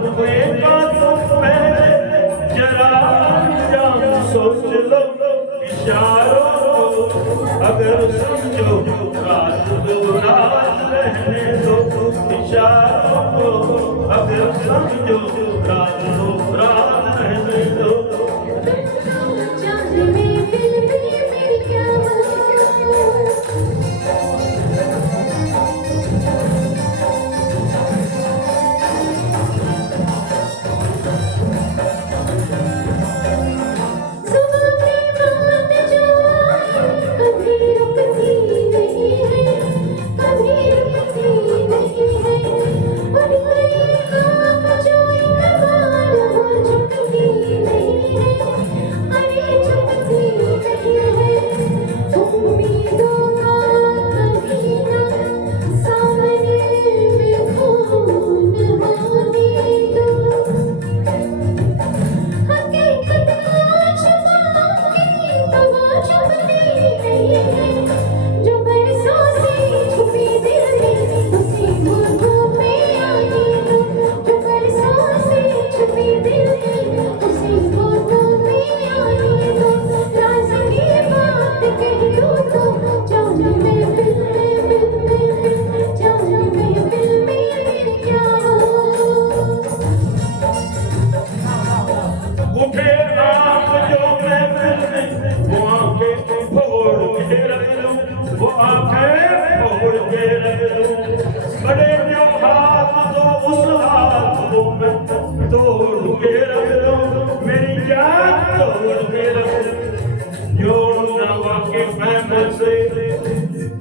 देखा तो पहले जरा जान सोच लो इशारों को, अगर समझो रात दो रात रहने दो इशारों को, अगर समझो रात दो रात रहने दो।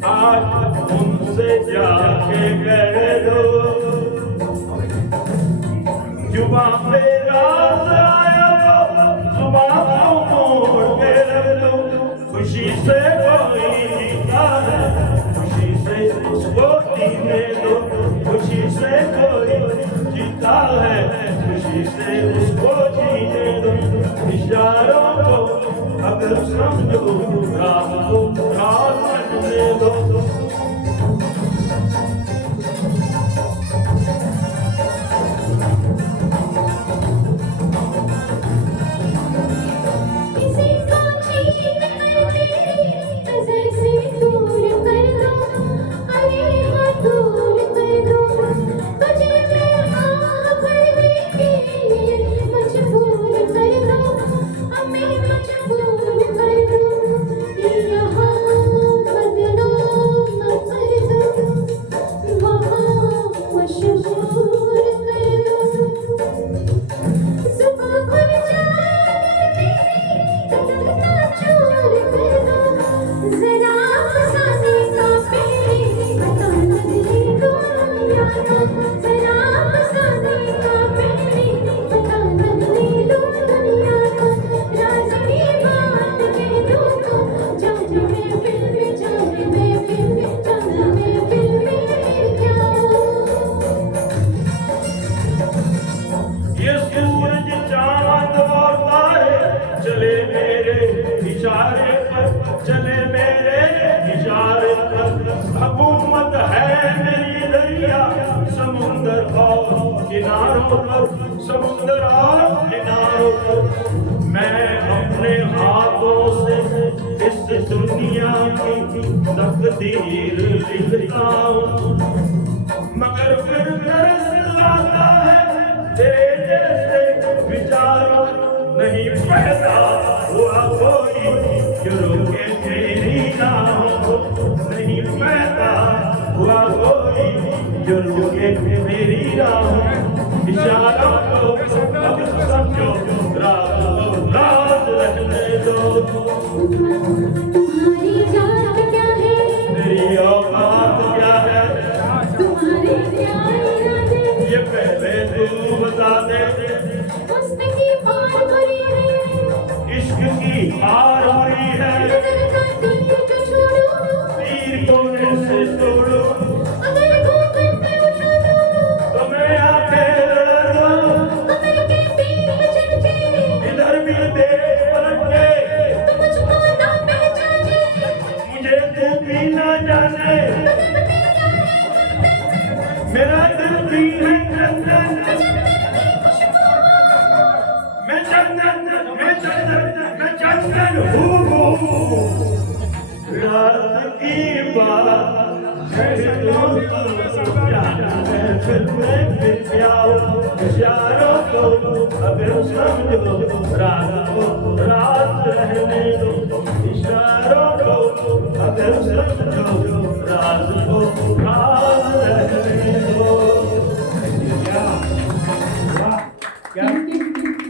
आज उनसे जाके कह दो जुबां पे राज आया जुबां को मोड़ के रख दो। खुशी से कोई जीता है खुशी से उसको जीने दो, खुशी से कोई जीता है खुशी से उसको जीने दो। इशारों को अगर समझो रात को रात रहने दो। चले मेरे इशारे पर हुकूमत है मेरी दरिया समुंदर और किनारों पर, समुंदर और किनारों पर। मैं अपने हाथों से इस दुनिया की तकदीर लिखता हूँ, मगर फिर तरस आता है तेरे जैसे विचारों नहीं पैदा हुआ कोई जो रोके मेरी राहों को, नहीं पैदा हुआ कोई जो रोके मेरी राहों। इशारों को अब समझो रात को रात रहने दो। तुम्हारी जात क्या है, तेरी औकात क्या है, तुम्हारे क्या इरादे, ये पहले तू बता दे। उसकी पार बुरी है, इश्क की हार हुई है, नजर का तीर जो छोड़ो, तीर को कैसे तोड़ो, अगर घूंघट में उठा दो, तो मैं आके लड़ा दूं, कमर के पीर चढ़के, इधर भी देख पलट के, तो मुझको ना पहचाने, मुझे तू भी ना जाने, मेरा दिल भी है चंदन, रात की बात है इशारों को अगर समझो रात को रात रहने दो इशारों को अगर समझो